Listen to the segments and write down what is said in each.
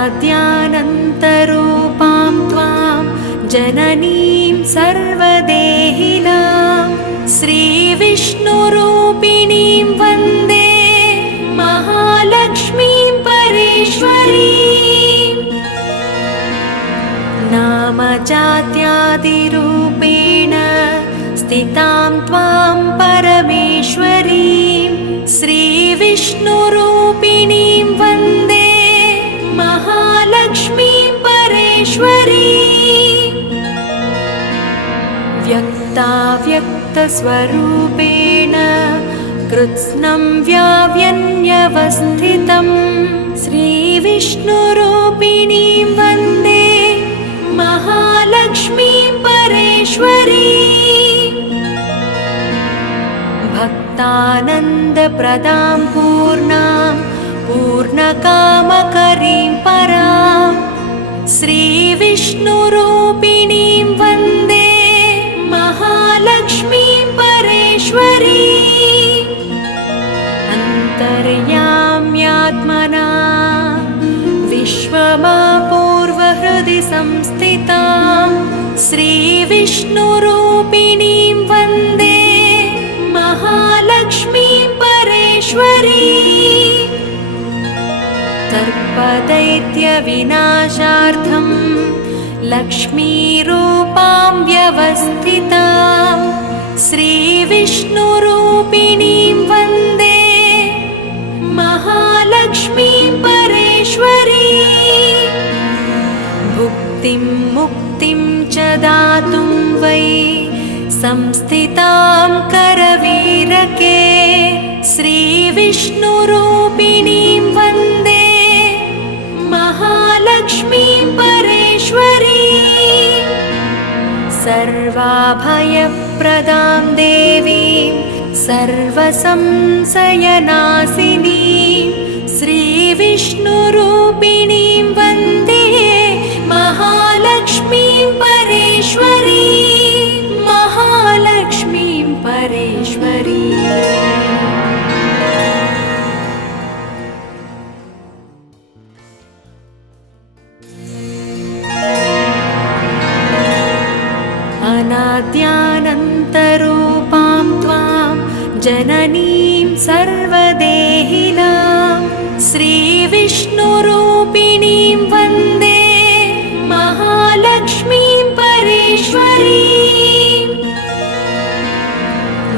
अनाद्यानन्तरूपां त्वां जननीं सर्वदेहिनां श्रीविष्णुरूपिणीं वन्दे महालक्ष्मीं परेश्वरीं। नामजात्यादिरूपेण स्थितां त्वां परमेश्वरीं श्रीविष्णुरूपिणीं वन्दे महालक्ष्मीं परेश्वरीं। व्यक्ताव्यक्तस्वरूपेण कृत्स्नं व्याव्यन्यवस्थितं श्रीविष्णुरूपिणीं वन्दे महालक्ष्मीं परेश्वरीं। भक्तानन्दप्रदां पूर्णां पूर्णकामकरीं परां श्रीविष्णुरूपिणीं वन्दे महालक्ष्मीं परेश्वरीं। अन्तर्याम्यात्मना विश्वमापूर्वहृदि संस्थितां श्रीविष्णुरूपिणीं वन्दे महालक्ष्मीं परेश्वरीं। सर्पदैत्यविनाशार्थं लक्ष्मीरूपां व्यवस्थितां श्रीविष्णुरूपिणीं वन्दे महालक्ष्मीं परेश्वरीं। भुक्तिं मुक्तिं च दातुं वै संस्थितां करवीरके श्रीविष्णुरूपिणीं वन्दे महालक्ष्मीं परेश्वरीं। सर्वाभयप्रदां देवीं सर्वसंशयनाशिनीं श्रीविष्णुरूपिणीं वन्दे महालक्ष्मीं परेश्वरीं। महालक्ष्मीं परेश्वरीं। अनाद्यानन्तरूपां त्वां जननीं सर्वदेहिनां श्रीविष्णुरूपिणीं वन्दे महालक्ष्मीं परेश्वरीं।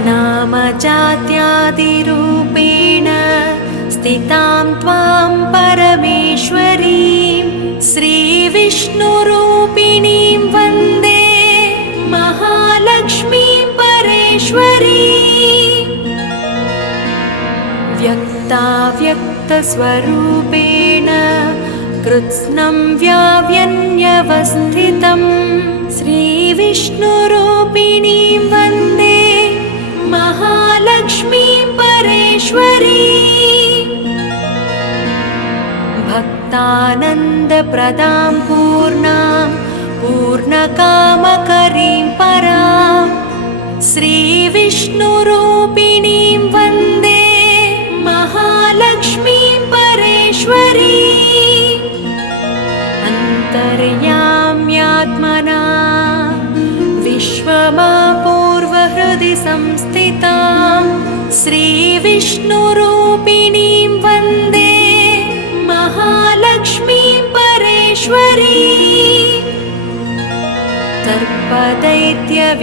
नामजात्यादिरूपेण स्थितां त्वां परमेश्वरीं श्रीविष्णुरूपिणीं वन्दे महालक्ष्मीं परेश्वरीं। व्यक्ताव्यक्तस्वरूपेण कृत्स्नं व्याव्यन्यवस्थितं श्रीविष्णुरूपिणीं वन्दे महालक्ष्मीं परेश्वरीं। भक्तानन्दप्रदां पूर्णां पूर्णकामकरीं परां श्रीविष्णुरूपिणीं वन्दे महालक्ष्मीं परेश्वरीं। अन्तर्याम्यात्मना विश्वमापूर्वहृदि संस्थितां श्रीविष्णुरूपिणीं वन्दे महालक्ष्मीं परेश्वरीं।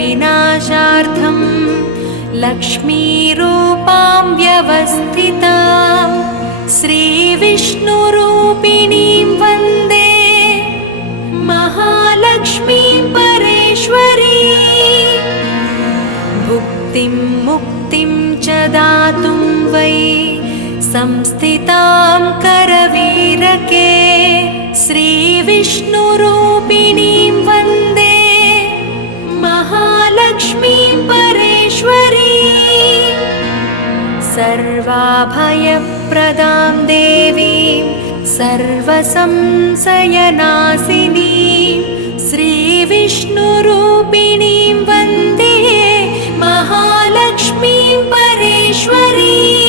सर्पदैत्यविनाशार्थं लक्ष्मीरूपां व्यवस्थितां श्रीविष्णुरूपिणीं वन्दे महालक्ष्मीं परेश्वरीं। भुक्तिं मुक्तिं च दातुं वै संस्थितां करवीरके श्रीविष्णुरूपिणीं वन्दे महालक्ष्मीं परेश्वरीं। सर्वाभयप्रदां देवीं सर्वसंशयनाशिनीं श्रीविष्णुरूपिणीं वन्दे महालक्ष्मीं परेश्वरीं।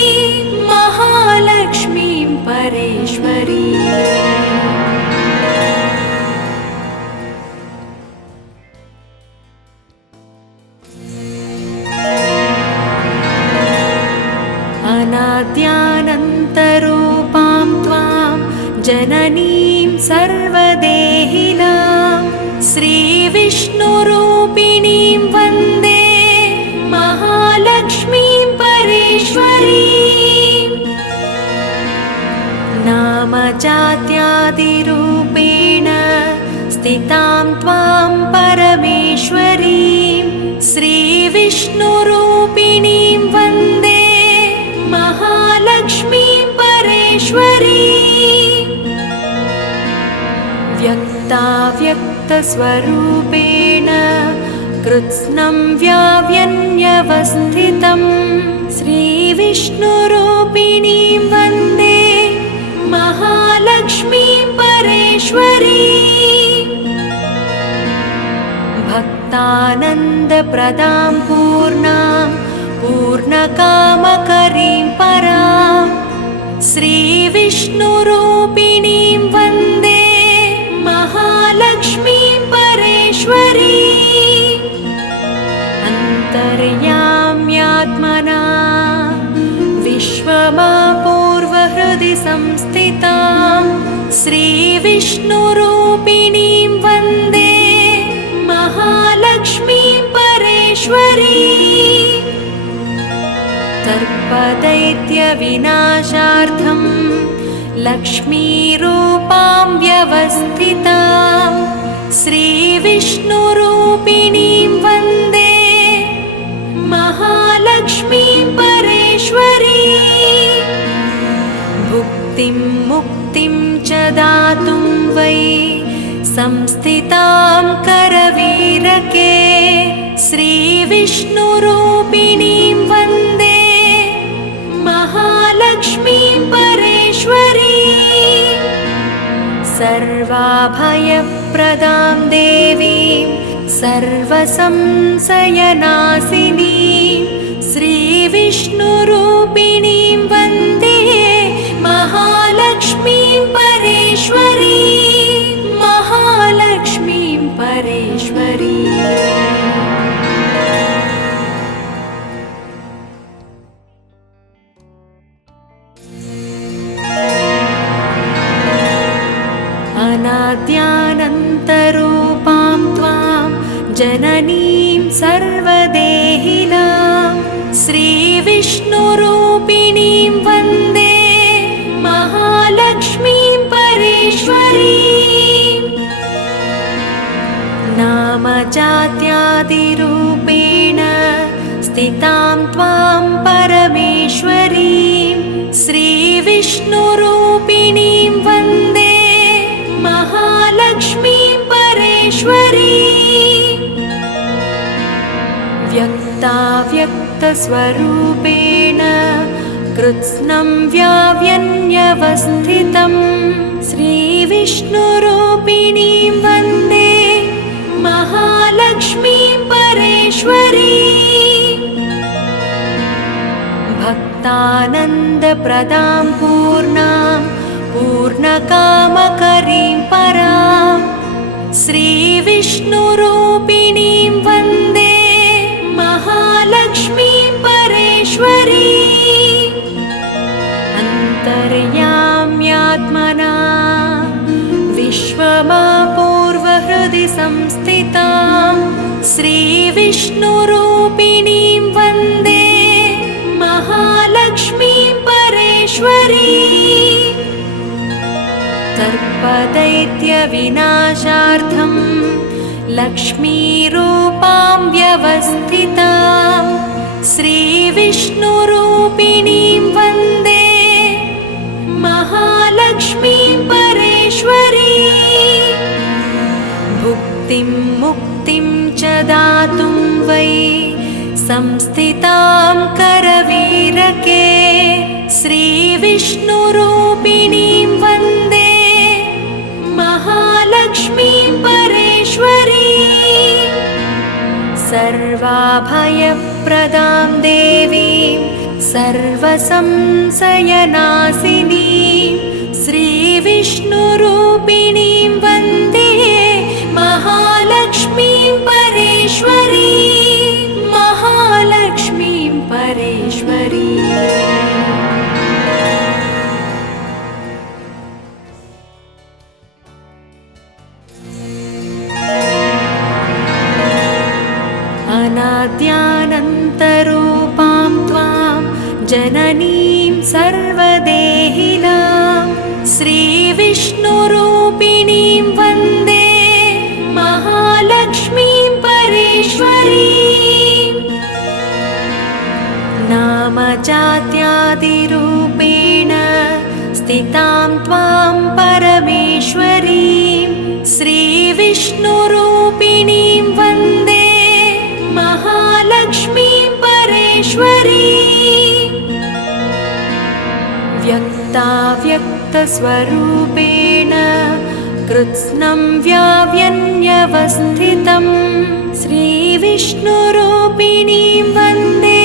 महालक्ष्मीं परेश्वरीं। अनाद्यानन्तरूपां त्वां जननीं सर्वदेहिनां श्रीविष्णुरूपिणीं वन्दे महालक्ष्मीं परेश्वरीम्। नामजात्यादिरूपेण स्थितां त्वां परमेश्वरीं श्रीविष्णुरूपिणीं वन्दे महालक्ष्मीं परेश्वरीम्। व्यक्ताव्यक्तस्वरूपेण कृत्स्नं व्याव्यन्यवस्थितं श्रीविष्णुरूपिणीं वन्दे महालक्ष्मीं परेश्वरीम्। भक्तानन्दप्रदां पूर्णां पूर्णकामकरीं परां श्रीविष्णुरूपिणीं वन्दे महालक्ष्मीं परेश्वरीम्। अन्तर्याम्यात्मना विश्वमापूर्वहृदि संस्थितां श्रीविष्णुरूपिणीं वन्दे महालक्ष्मीं परेश्वरीम्। सर्पदैत्यविनाशार्थं लक्ष्मीरूपां व्यवस्थितां श्रीविष्णुरूपिणीं वन्दे महालक्ष्मीं परेश्वरीम्। भुक्तिं मुक्तिं च दातुं वै संस्थितां करवीरके श्रीविष्णुरूपिणीं वन्दे महालक्ष्मीं परेश्वरीम्। सर्वाभयप्रदां देवीं सर्वसंशयनाशिनीं श्रीविष्णुरूपिणीं वन्दे महालक्ष्मीं परेश्वरीं। महालक्ष्मीं परेश्वरीम्। अनाद्यानन्तरूपां त्वां जननीं सर्वदेहिनां श्रीविष्णुरूपिणीं वन्दे महालक्ष्मीं परेश्वरीम्। नामजात्यादिरूपेण स्थितां त्वां परमेश्वरीं श्रीविष्णुरूपिणीं वन्दे महालक्ष्मीं परेश्वरीम्। व्यक्ताव्यक्तस्वरूपेण कृत्स्नं व्याव्यन्यवस्थितं श्रीविष्णुरूपिणीं वन्दे महालक्ष्मीं परेश्वरीम्। भक्तानन्दप्रदां पूर्णां पूर्णकामकरीं परां श्रीविष्णुरूपिणीं वन्दे महालक्ष्मीं परेश्वरीम्। अन्तर्याम्यात्मना विश्वमापूर्वहृदि संस्थितां श्रीविष्णुरूपिणीं वन्दे महालक्ष्मीं परेश्वरीम्। सर्पदैत्यविनाशार्थं लक्ष्मीरूपां व्यवस्थितां श्रीविष्णुरूपिणीं वन्दे महालक्ष्मीं परेश्वरीम्। भुक्तिं मुक्तिं च दातुं वै संस्थितां करवीरके श्रीविष्णुरूपिणीं वन्दे महालक्ष्मीं परेश्वरीम्। सर्वाभयप्रदां देवीं सर्वसंशयनाशिनीं श्रीविष्णुरूपिणीं वन्दे महालक्ष्मीं परेश्वरीम्। महालक्ष्मीं परेश्वरीम्। स्थितां त्वां परमेश्वरीं श्रीविष्णुरूपिणीं वन्दे महालक्ष्मीं परेश्वरीं व्यक्ताव्यक्तस्वरूपेण कृत्स्नं व्याव्यन्यवस्थितं श्रीविष्णुरूपिणीं वन्दे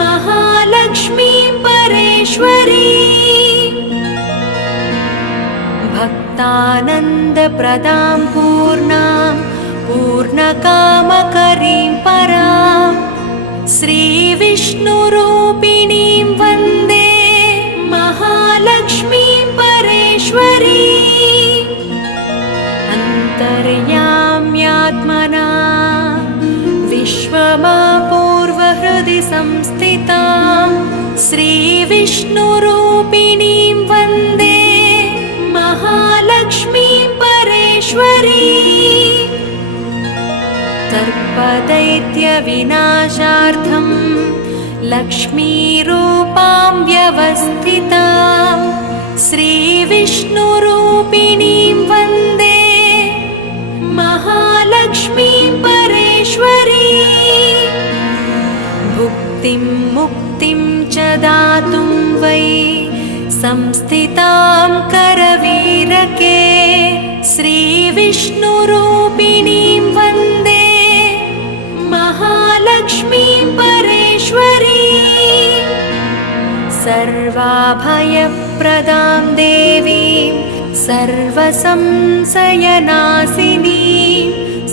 महालक्ष्मीं परेश्वरीं भक्तानन्दप्रदां पूर्णां पूर्णकामकरीं परां श्रीविष्णुरूपिणीं वन्दे महालक्ष्मीं परेश्वरीं अन्तर्याम्यात्मना विश्वमापूर्वहृदि संस्थितां श्रीविष्णुरूपिणीं वन्दे महालक्ष्मीं परेश्वरीं सर्पदैत्यविनाशार्थं लक्ष्मीरूपां व्यवस्थितां श्रीविष्णुरूपिणीं वन्दे महालक्ष्मीं परेश्वरीं भुक्तिं मुक्तिं च दातुं वै संस्थितां करवीरके श्रीविष्णुरूपिणीं वन्दे महालक्ष्मीं परेश्वरीं सर्वाभयप्रदां देवीं सर्वसंशयनाशिनीं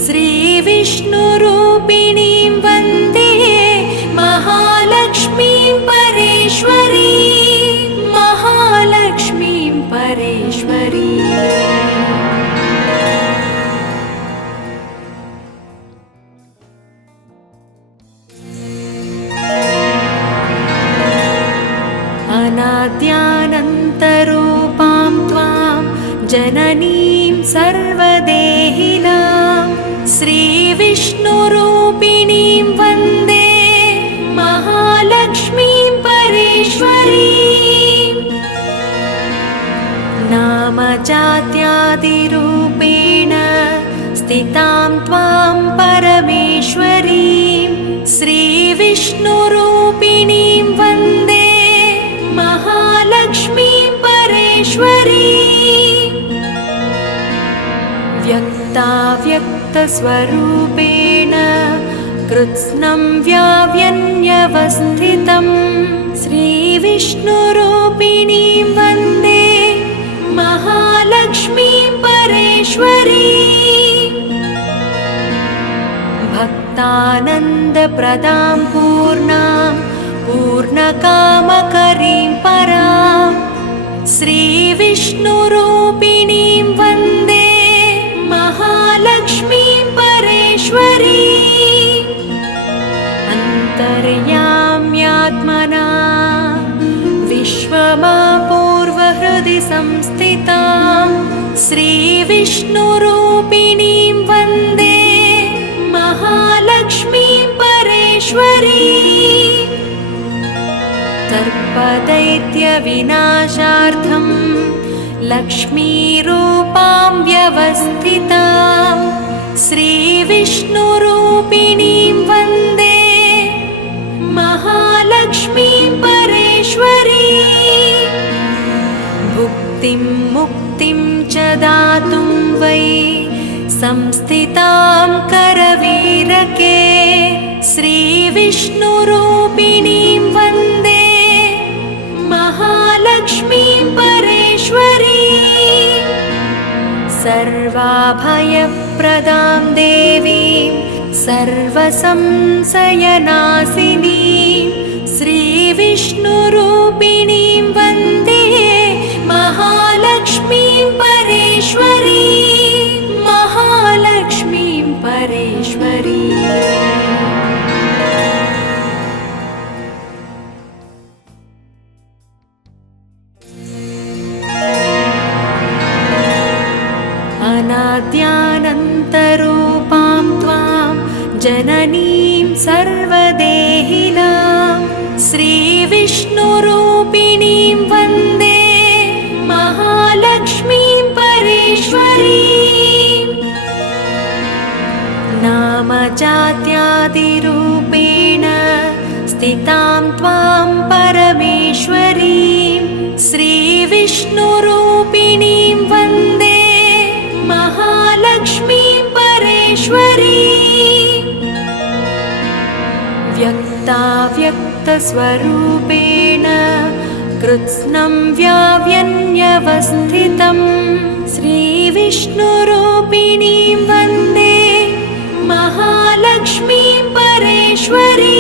श्रीविष्णुरूपिणीं वन्दे महालक्ष्मीं परेश्वरीं महालक्ष्मीं परेश्वरीं अनाद्यानन्तरूपां त्वां जननीं सर्वदेहिनां श्रीविष्णुरूपिणीं वन्दे महालक्ष्मीं परेश्वरीं नामजात्यादिरूपेण स्थितां त्वां परमेश्वरीं श्रीविष्णुरूपिणीं वन्दे महालक्ष्मीं परेश्वरीं व्यक्ताव्यक्तस्वरूपेण कृत्स्नं व्याव्यन्यवस्थितं श्रीविष्णुरूपिणीं वन्दे महालक्ष्मीं परेश्वरीं भक्तानन्दप्रदां पूर्णां पूर्णकामकरीं परां श्रीविष्णुरूपिणीं वन्दे महालक्ष्मीं परेश्वरीं अन्तर्याम्यात्मना विश्वमापूर्वहृदि संस्थितां श्रीविष्णुरूपिणीं वन्दे महालक्ष्मीं परेश्वरीं सर्पदैत्यविनाशार्थं लक्ष्मीरूपां व्यवस्थितां श्रीविष्णुरूपिणीं वन्दे महालक्ष्मीं परेश्वरीं भुक्तिं मुक्तिं च दातुं वै संस्थितां करवीरके श्रीविष्णुरूपिणीं वन्दे महालक्ष्मीं परेश्वरीं सर्वाभयप्रदां देवीं सर्वसंशयनाशिनीं श्रीविष्णुरूपिणीं वन्दे महालक्ष्मीं परेश्वरीं महालक्ष्मीं परेश्वरीं अनाद्यानन्तरूपां त्वां जननीं सर्वदेहिनां श्रीविष्णुरूपिणीं वन्दे श्रीविष्णुरूपिणीं वन्दे महालक्ष्मीं परेश्वरीं व्यक्ताव्यक्तस्वरूपेण कृत्स्नं व्याव्यन्यवस्थितं श्रीविष्णुरूपिणीं वन्दे महालक्ष्मीं परेश्वरीं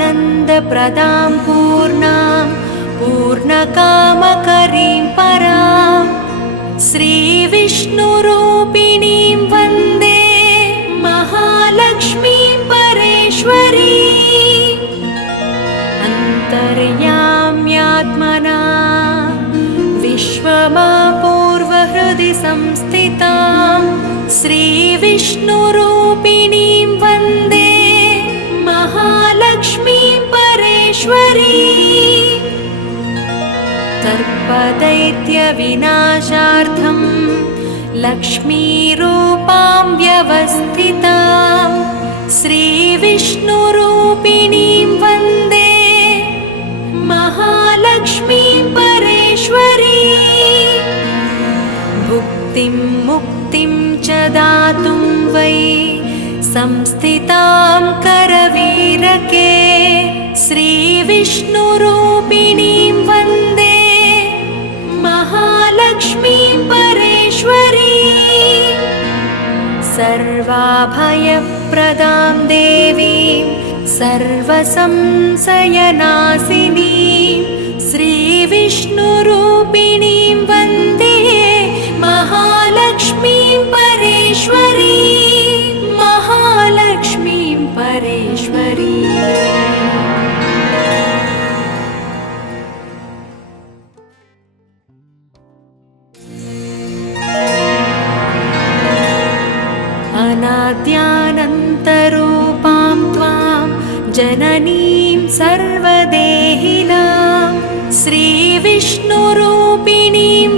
भक्तानन्दप्रदां पूर्णां पूर्णकामकरीं परां श्रीविष्णुरूपिणीं वन्दे महालक्ष्मीं परेश्वरीं अन्तर्याम्यात्मना विश्वमापूर्वहृदि संस्थितां श्रीविष्णुरूपिणीं वन्दे महालक्ष्मीं परेश्वरीं सर्पदैत्यविनाशार्थं लक्ष्मीरूपां व्यवस्थितां श्रीविष्णुरूपिणीं वन्दे महालक्ष्मीं परेश्वरीं भुक्तिं मुक्तिं च दातुं वै संस्थितां करवीरके श्रीविष्णुरूपिणीं वन्दे महालक्ष्मीं परेश्वरीं सर्वाभयप्रदां देवीं सर्वसंशयनाशिनीं श्रीविष्णुरूपिणीं वन्दे महालक्ष्मीं परेश्वरीं महालक्ष्मीं परेश्वरीं अनाद्यानन्तरूपां त्वां जननीं सर्वदेहिनां श्रीविष्णुरूपिणीं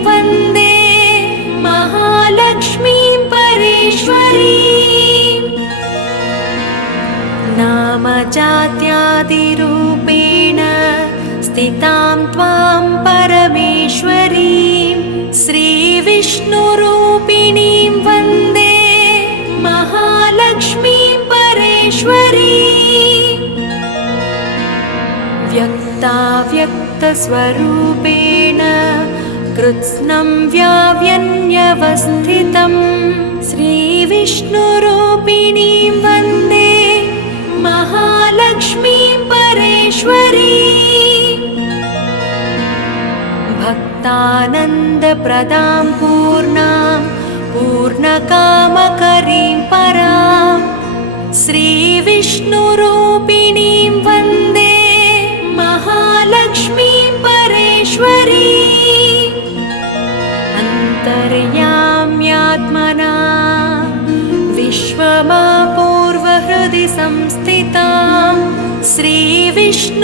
वन्दे महालक्ष्मीं परेश्वरीं नामजात्यादिरूपेण स्थितां त्वां परमेश्वरीं श्रीविष्णुरूपिणीं वन्दे महालक्ष्मीं परेश्वरीं व्यक्ताव्यक्तस्वरूपेण कृत्स्नं व्याव्यन्यवस्थितं श्रीविष्णुरूपिणीं वन्दे महालक्ष्मीं परेश्वरीं भक्तानन्दप्रदां पूर्णां पूर्णकामकरीं परां श्रीविष्णुरूपिणीं वन्दे महालक्ष्मीं परेश्वरीं अन्तर्याम्यात्मना विश्वमापूर्वहृदि संस्थितां श्रीविष्णुरूपिणीं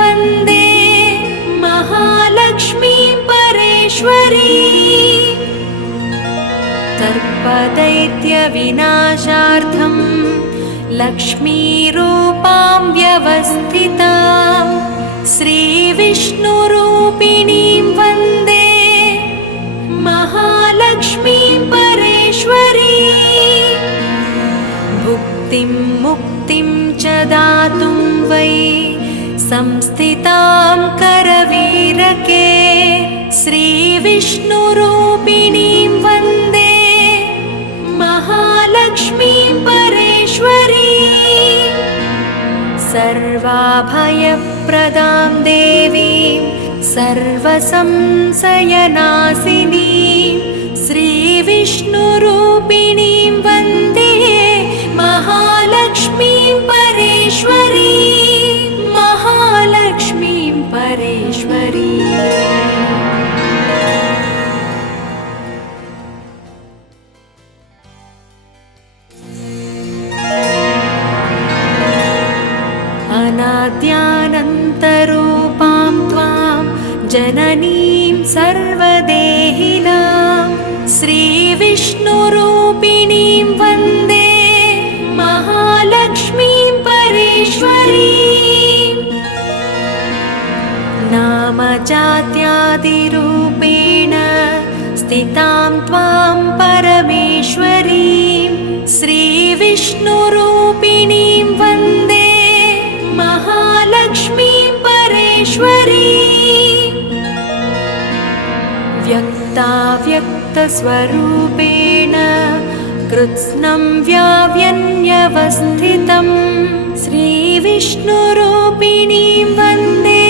वन्दे महालक्ष्मीं परेश्वरीं सर्पदैत्यविनाशार्थं लक्ष्मीरूपां व्यवस्थितां श्रीविष्णुरूपिणीं वन्दे महालक्ष्मीं परेश्वरीं भुक्तिं मुक्तिं च दातुं वै संस्थितां करवीरके श्रीविष्णुरूपिणीं वन्दे महालक्ष्मीं परेश्वरीं सर्वाभयप्रदां देवीं सर्वसंशयनाशिनीं श्रीविष्णुरूपिणीं वन्दे महालक्ष्मीं परेश्वरीं महालक्ष्मीं परेश्वरीं अनाद्यानन्तरूपां त्वां जननीं सर्वदेहिनां श्रीविष्णुरूपिणीं वन्दे महालक्ष्मीं परेश्वरीं महालक्ष्मीं परेश्वरीं व्यक्ताव्यक्तस्वरूपेण कृत्स्नं व्याव्यन्यवस्थितं श्रीविष्णुरूपिणीं वन्दे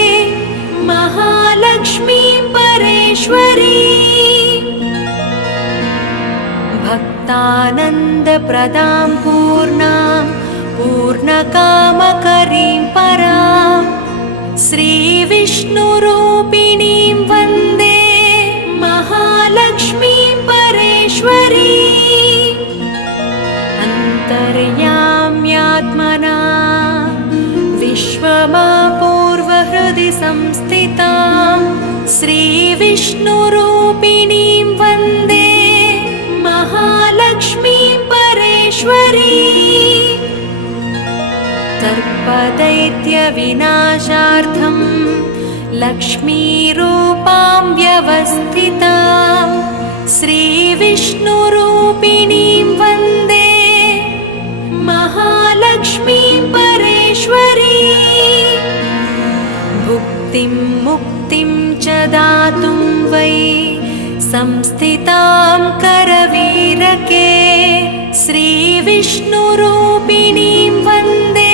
महालक्ष्मीं परेश्वरीं भक्तानन्दप्रदां पूर्णां पूर्णकामकरीं परां श्रीविष्णुरूपिणीं वन्दे महालक्ष्मीं परेश्वरीं अन्तर्याम्यात्मना विश्वमापूर्वहृदि संस्थितां श्रीविष्णुरूपिणीं वन्दे महालक्ष्मीं परेश्वरीं सर्पदैत्यविनाशार्थं लक्ष्मीरूपां व्यवस्थितां श्रीविष्णुरूपिणीं वन्दे महालक्ष्मीं परेश्वरीं भुक्तिं मुक्तिं च दातुं वै संस्थितां करवीरके श्रीविष्णुरूपिणीं वन्दे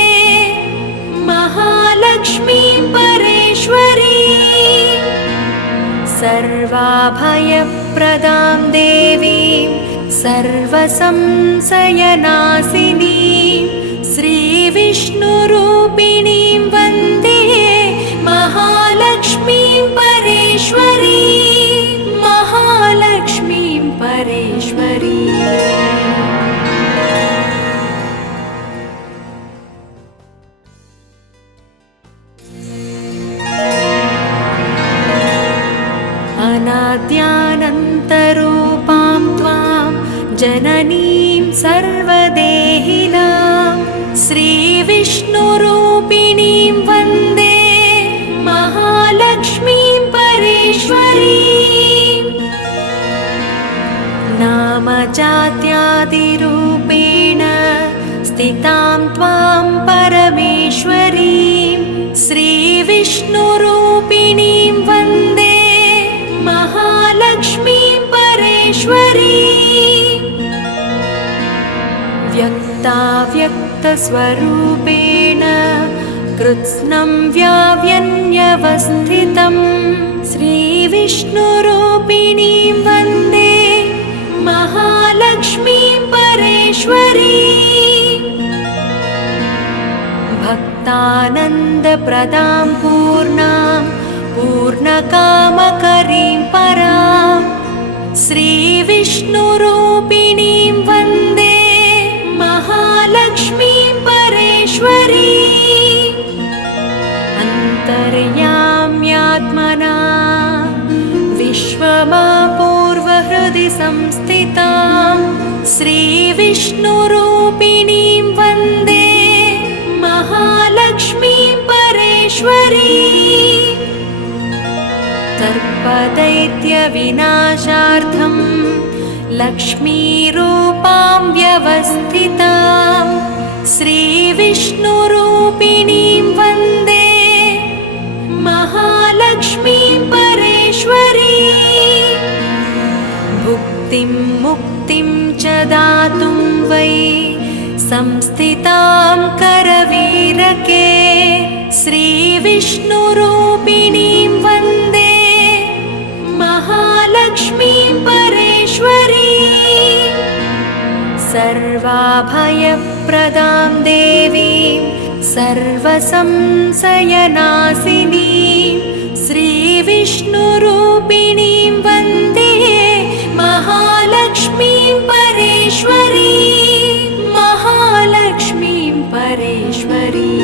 महालक्ष्मीं परेश्वरीं सर्वाभयप्रदां देवीं सर्वसंशयनाशिनीं श्रीविष्णुरूपिणीं वन्दे महालक्ष्मीं परेश्वरीं महालक्ष्मीं परेश्वरीं अनाद्यानन्तरूपां त्वां जननीं सर्वदेहिनां श्रीविष्णुरूपिणीं वन्दे महालक्ष्मीं परेश्वरीं नामजात्यादिरूपेण स्थितां त्वां परमेश्वरीं श्रीविष्णुरूपिणीं वन्दे महालक्ष्मीं परेश्वरीं व्यक्ताव्यक्तस्वरूपेण कृत्स्नं व्याव्यन्यवस्थितं श्रीविष्णुरूपिणीं वन्दे महालक्ष्मीं परेश्वरीं भक्तानन्दप्रदां पूर्णां पूर्णकामकरीं परां श्रीविष्णुरूपिणीं वन्दे महालक्ष्मीं परेश्वरीं अन्तर्याम्यात्मना विश्वमापूर्वहृदि संस्थितां श्रीविष्णुरूपिणीं वन्दे महालक्ष्मीं परेश्वरीं सर्पदैत्यविनाशार्थं लक्ष्मीरूपां व्यवस्थितां श्रीविष्णुरूपिणीं वन्दे महालक्ष्मीं परेश्वरीं भुक्तिं मुक्तिं च दातुं वै संस्थितां करवीरके श्रीविष्णुरूपिणीं वन्दे महालक्ष्मीं परेश्वरीं सर्वाभयप्रदां देवीं सर्वसंशयनाशिनीं श्रीविष्णुरूपिणीं वन्दे महालक्ष्मीं परेश्वरीं महालक्ष्मीं परेश्वरीं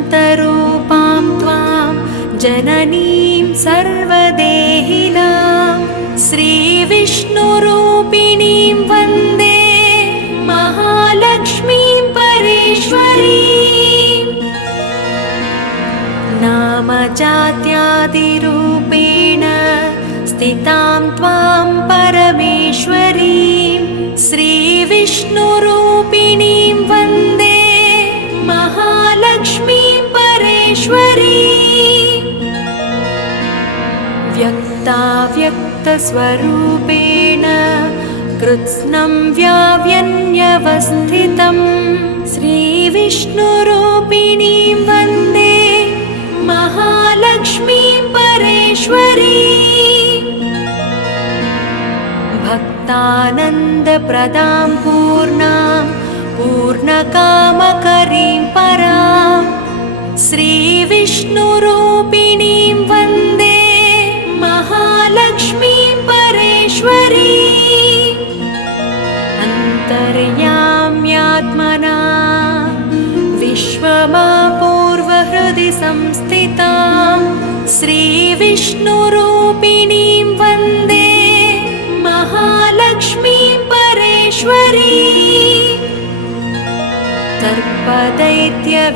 अनाद्यानन्तरूपां त्वां जननीं सर्वदेहिनां श्रीविष्णुरूपिणीं वन्दे महालक्ष्मीं परेश्वरीं नामजात्यादिरूपेण परेश्वरी व्यक्ताव्यक्तस्वरूपेण कृत्स्नं व्याव्यन्यवस्थितं श्रीविष्णुरूपिणीं वन्दे महालक्ष्मीं परेश्वरी भक्तानन्दप्रदां पूर्णां पूर्णकामकरीं परां श्रीविष्णुरूपिणीं वन्दे महालक्ष्मीं परेश्वरी अन्तर्याम्यात्मना विश्वमापूर्वहृदि संस्थितां श्रीविष्णुरूपिणीं वन्दे महालक्ष्मीं परेश्वरी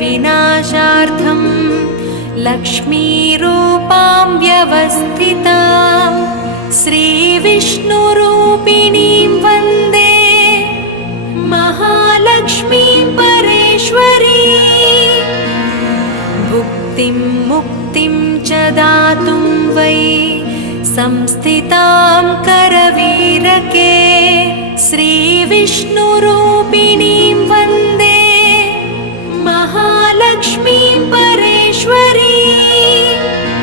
सर्पदैत्यविनाशार्थं लक्ष्मीरूपां व्यवस्थितां श्रीविष्णुरूपिणीं वन्दे महालक्ष्मीं परेश्वरी भुक्तिं मुक्तिं च दातुं वै संस्थितां करवीरके श्रीविष्णुरूपिणी